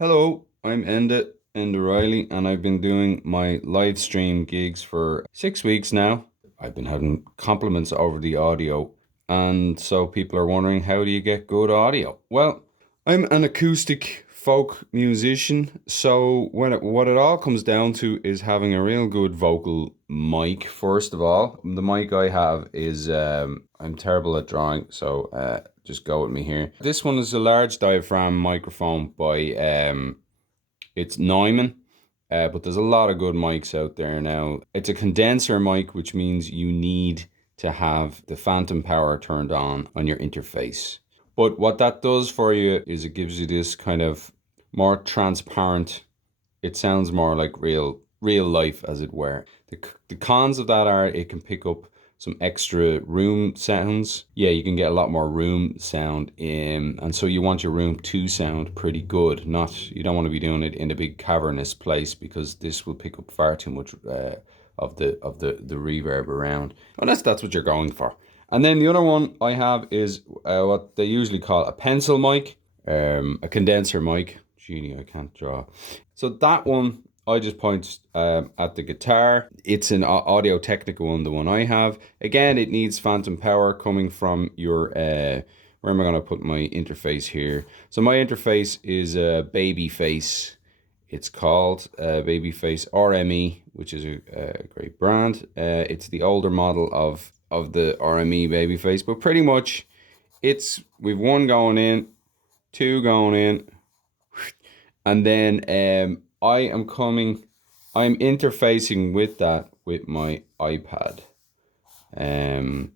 Hello, I'm Enda Reilly, and I've been doing my live stream gigs for 6 weeks now. I've been having compliments over the audio, and so people are wondering, how do you get good audio? Well, I'm an acoustic folk musician, so what it all comes down to is having a real good vocal mic. First of all, the mic I have is I'm terrible at drawing, so just go with me here. This one is a large diaphragm microphone by it's Neumann. But there's a lot of good mics out there now. It's a condenser mic, which means you need to have the phantom power turned on your interface. But what that does for you is it gives you this kind of more transparent, it sounds more like real life, as it were. The cons of that are it can pick up some extra room sounds. Yeah, you can get a lot more room sound in, and so you want your room to sound pretty good. Not You don't want to be doing it in a big cavernous place, because this will pick up far too much of the reverb around, unless that's what you're going for. And then the other one I have is what they usually call a pencil mic, a condenser mic. Genie, I can't draw. So that one, I just point at the guitar. It's an Audio Technica one, the one I have. Again, it needs phantom power coming from your, where am I going to put my interface here? So my interface is a Babyface. It's called Babyface RME, which is a great brand. It's the older model of the RME Babyface, but pretty much we've one going in, two going in, and then I'm interfacing with that with my iPad. And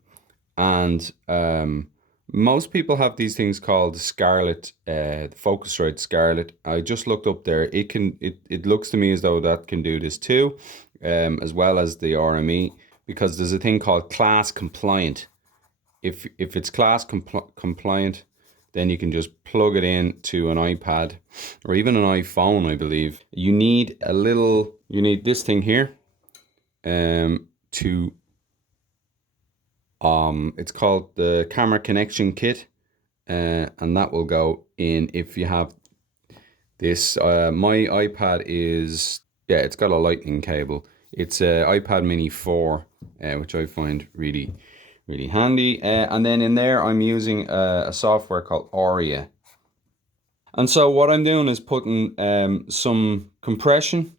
most people have these things called Scarlett, the Focusrite Scarlett. I just looked up there. It looks to me as though that can do this too, as well as the RME, because there's a thing called class compliant. If it's compliant, then you can just plug it in to an iPad or even an iPhone, I believe. You need this thing here, to it's called the camera connection kit, and that will go in if you have this. My iPad is, yeah, it's got a lightning cable. It's a iPad Mini 4, which I find really handy. And then in there, I'm using a software called Aria. And so what I'm doing is putting some compression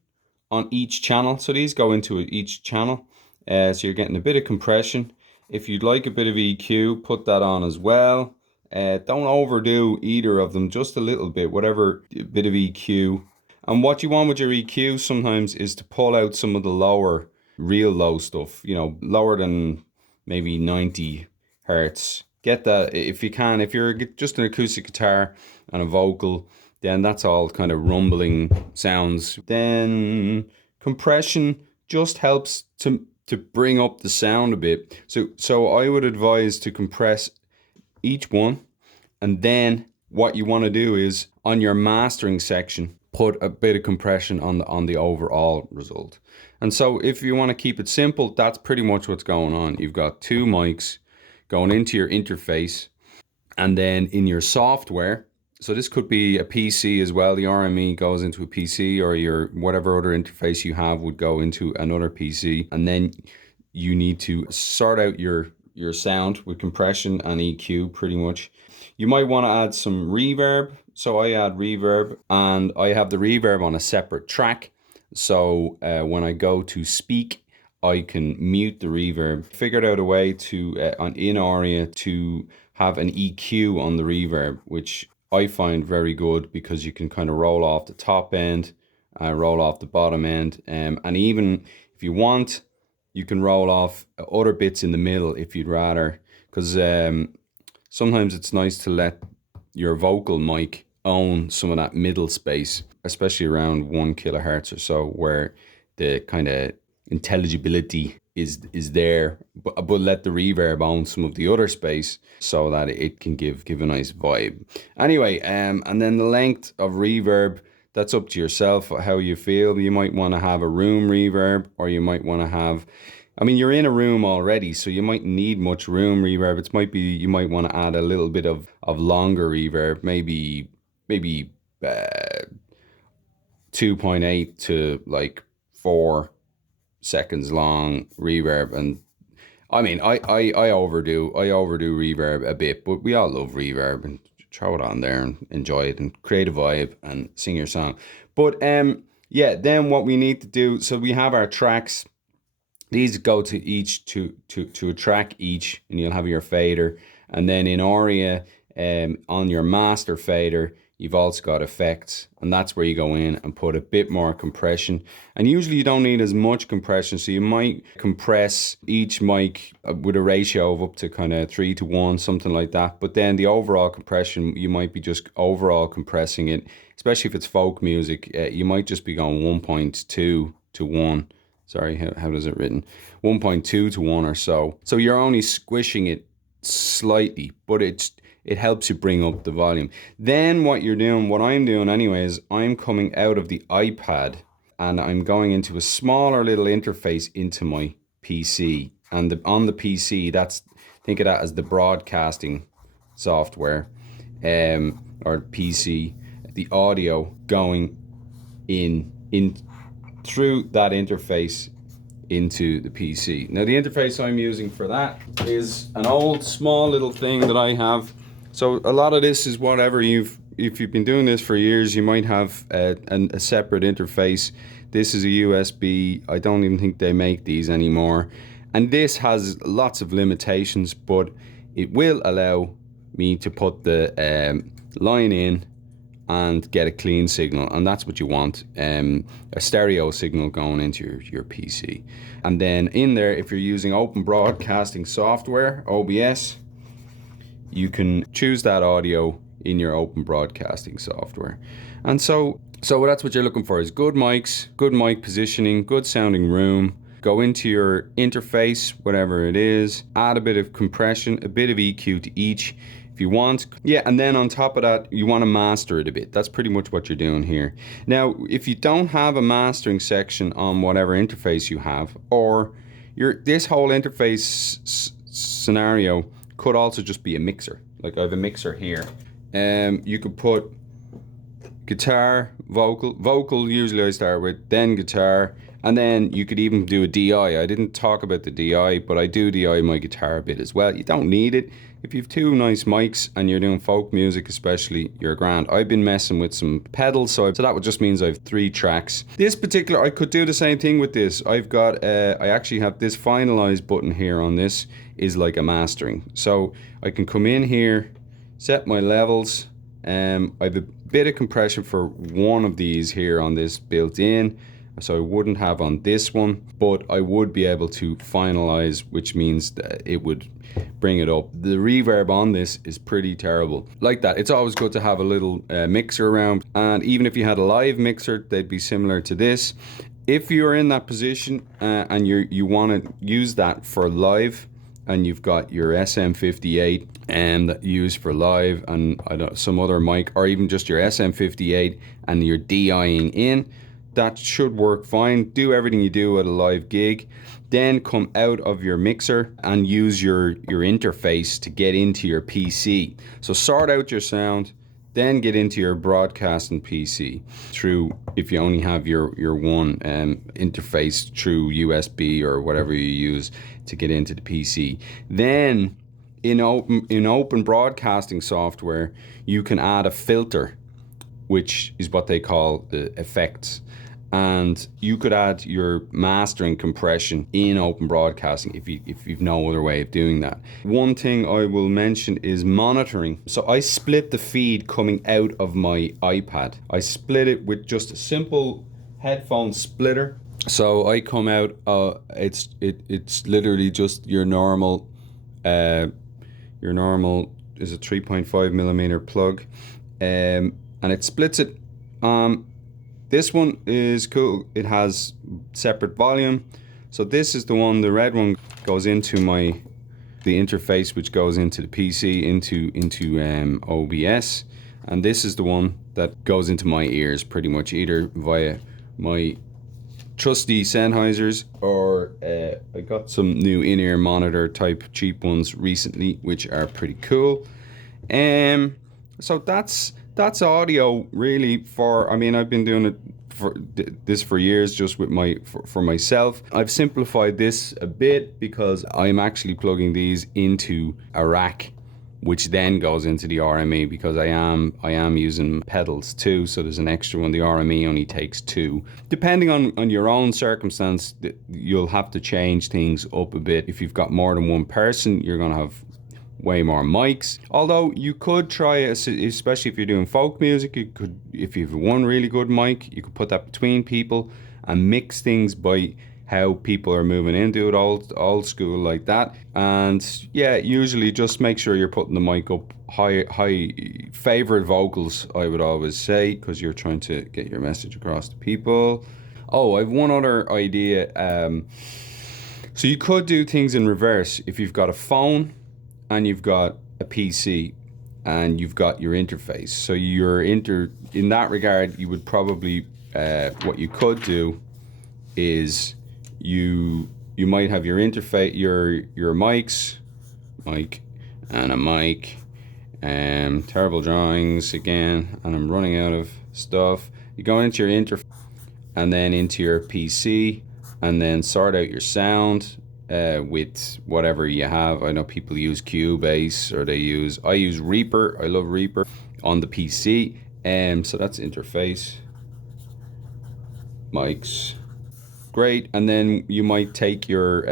on each channel. So these go into each channel. So you're getting a bit of compression. If you'd like a bit of EQ, put that on as well. Don't overdo either of them, just a little bit, whatever bit of EQ. And what you want with your EQ sometimes is to pull out some of the lower, real low stuff, lower than maybe 90 hertz. Get that if you can. If you're just an acoustic guitar and a vocal, then that's all kind of rumbling sounds. Then compression just helps to bring up the sound a bit. So I would advise to compress each one, and then what you want to do is on your mastering section put a bit of compression on the overall result. And so if you want to keep it simple, that's pretty much what's going on. You've got two mics going into your interface, and then in your software, so this could be a PC as well. The RME goes into a PC, or your whatever other interface you have would go into another PC, and then you need to sort out your sound with compression and EQ pretty much. You might want to add some reverb. So I add reverb, and I have the reverb on a separate track. So when I go to speak, I can mute the reverb. Figured out a way to in Aria to have an EQ on the reverb, which I find very good, because you can kind of roll off the top end, roll off the bottom end, and even if you want, you can roll off other bits in the middle if you'd rather, because sometimes it's nice to let your vocal mic own some of that middle space, especially around 1 kilohertz or so, where the kind of intelligibility is there, but let the reverb own some of the other space so that it can give a nice vibe. Anyway, and then the length of reverb, that's up to yourself, how you feel. You might want to have a room reverb, or you might want to have, you're in a room already, so you might need much room reverb. You might want to add a little bit of longer reverb, maybe 2.8 to like 4 seconds long reverb. And I mean, I overdo reverb a bit, but we all love reverb, and throw it on there and enjoy it and create a vibe and sing your song. But yeah, then what we need to do, so we have our tracks. These go to each to a track each, and you'll have your fader. And then in Aria, on your master fader, you've also got effects, and that's where you go in and put a bit more compression. And usually you don't need as much compression, so you might compress each mic with a ratio of up to kind of 3:1, something like that. But then the overall compression, you might be just overall compressing it, especially if it's folk music. You might just be going 1.2 to 1. Sorry, how does it written? 1.2 to 1 or so. So you're only squishing it slightly, but it helps you bring up the volume. Then what I'm doing anyway, is I'm coming out of the iPad and I'm going into a smaller little interface into my PC. And on the PC, think of that as the broadcasting software, or PC, the audio going in through that interface into the PC. Now the interface I'm using for that is an old small little thing that I have. So a lot of this is whatever if you've been doing this for years, you might have a separate interface. This is a USB. I don't even think they make these anymore. And this has lots of limitations, but it will allow me to put the line in and get a clean signal, and that's what you want, a stereo signal going into your PC. And then in there, if you're using open broadcasting software, OBS, you can choose that audio in your open broadcasting software. And so that's what you're looking for, is good mics, good mic positioning, good sounding room. Go into your interface, whatever it is, add a bit of compression, a bit of EQ to each if you want. Yeah, and then on top of that, you want to master it a bit. That's pretty much what you're doing here. Now, if you don't have a mastering section on whatever interface you have, or this whole interface scenario could also just be a mixer. Like I have a mixer here. You could put guitar, vocal usually I start with, then guitar, and then you could even do a DI. I didn't talk about the DI, but I do DI my guitar a bit as well. You don't need it. If you have two nice mics and you're doing folk music especially, you're grand. I've been messing with some pedals, so that just means I have 3 tracks. This particular, I could do the same thing with this. I've got, I actually have this finalize button here on this, is like a mastering. So I can come in here, set my levels. I have a bit of compression for one of these here on this built in, so I wouldn't have on this one, but I would be able to finalize, which means that it would bring it up. The reverb on this is pretty terrible. Like that, it's always good to have a little mixer around, and even if you had a live mixer, they'd be similar to this. If you're in that position and you want to use that for live, and you've got your SM58 that you use for live, and some other mic, or even just your SM58 and you're DIing in, that should work fine. Do everything you do at a live gig, then come out of your mixer and use your interface to get into your PC. So sort out your sound, then get into your broadcasting PC through, if you only have your one interface through USB or whatever you use to get into the PC. Then in open broadcasting software, you can add a filter, which is what they call the effects. And you could add your mastering compression in open broadcasting if you've no other way of doing that. One thing I will mention is monitoring. So I split the feed coming out of my iPad. I split it with just a simple headphone splitter. So I come out, it's literally just your normal is a 3.5 millimeter plug, and it splits it. This one is cool. It has separate volume. So this is the one, the red one goes into the interface, which goes into the PC, into OBS. And this is the one that goes into my ears pretty much, either via my trusty Sennheisers, or I got some new in-ear monitor type cheap ones recently, which are pretty cool. So that's that's audio really for, I mean, I've been doing it for this for years just with for myself. I've simplified this a bit because I'm actually plugging these into a rack, which then goes into the RME, because I am using pedals too, so there's an extra one. The RME only takes 2. Depending on your own circumstance, you'll have to change things up a bit. If you've got more than one person, you're gonna have way more mics. Although you could try, especially if you're doing folk music, you could, if you have one really good mic, you could put that between people and mix things by how people are moving in. Do it old school like that. And yeah, usually just make sure you're putting the mic up high. Favorite vocals, I would always say, because you're trying to get your message across to people. Oh, I have one other idea. So you could do things in reverse. If you've got a phone and you've got a PC and you've got your interface, so in that regard, you would probably what you could do is you might have your interface, your mic and a mic. Terrible drawings again, and I'm running out of stuff. You go into your interface and then into your PC, and then sort out your sound with whatever you have. I know people use Cubase, or I use Reaper. I love Reaper on the PC. So that's interface, mics. Great. And then you might take your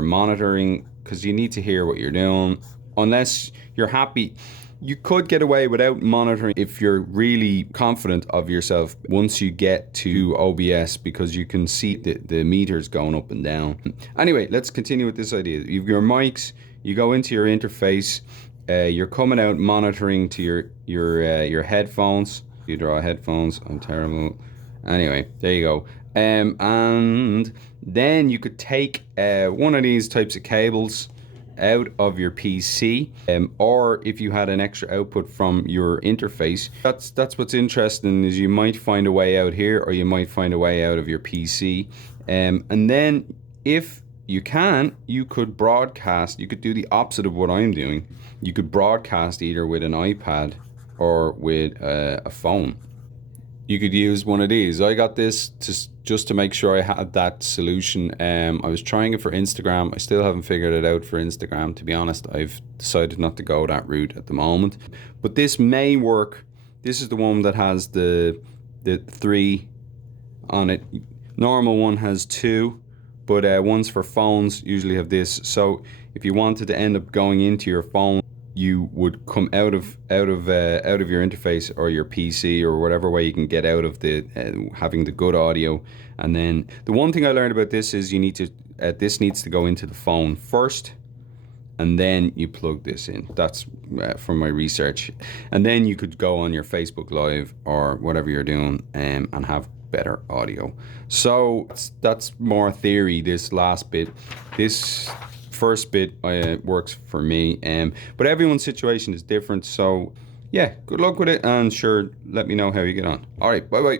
monitoring, because you need to hear what you're doing. Unless you're happy, you could get away without monitoring if you're really confident of yourself once you get to OBS, because you can see the meters going up and down. Anyway, let's continue with this idea. You've your mics, you go into your interface, you're coming out monitoring to your headphones. You draw headphones, I'm terrible. Anyway, there you go. And then you could take one of these types of cables out of your PC, or if you had an extra output from your interface. That's what's interesting, is you might find a way out here, or you might find a way out of your PC. And then if you can, you could broadcast. You could do the opposite of what I'm doing. You could broadcast either with an iPad or with a phone. You could use one of these. I got this just to make sure I had that solution. I was trying it for Instagram. I still haven't figured it out for Instagram, to be honest. I've decided not to go that route at the moment. But this may work. This is the one that has the 3 on it. Normal one has 2, but ones for phones usually have this. So if you wanted to end up going into your phone, you would come out of your interface or your PC, or whatever way you can get out of the having the good audio. And then the one thing I learned about this is you need to this needs to go into the phone first, and then you plug this in. That's from my research. And then you could go on your Facebook Live or whatever you're doing and have better audio. So that's more theory. This last bit, this first bit works for me, but everyone's situation is different. So yeah, good luck with it, and sure, let me know how you get on. All right, bye bye.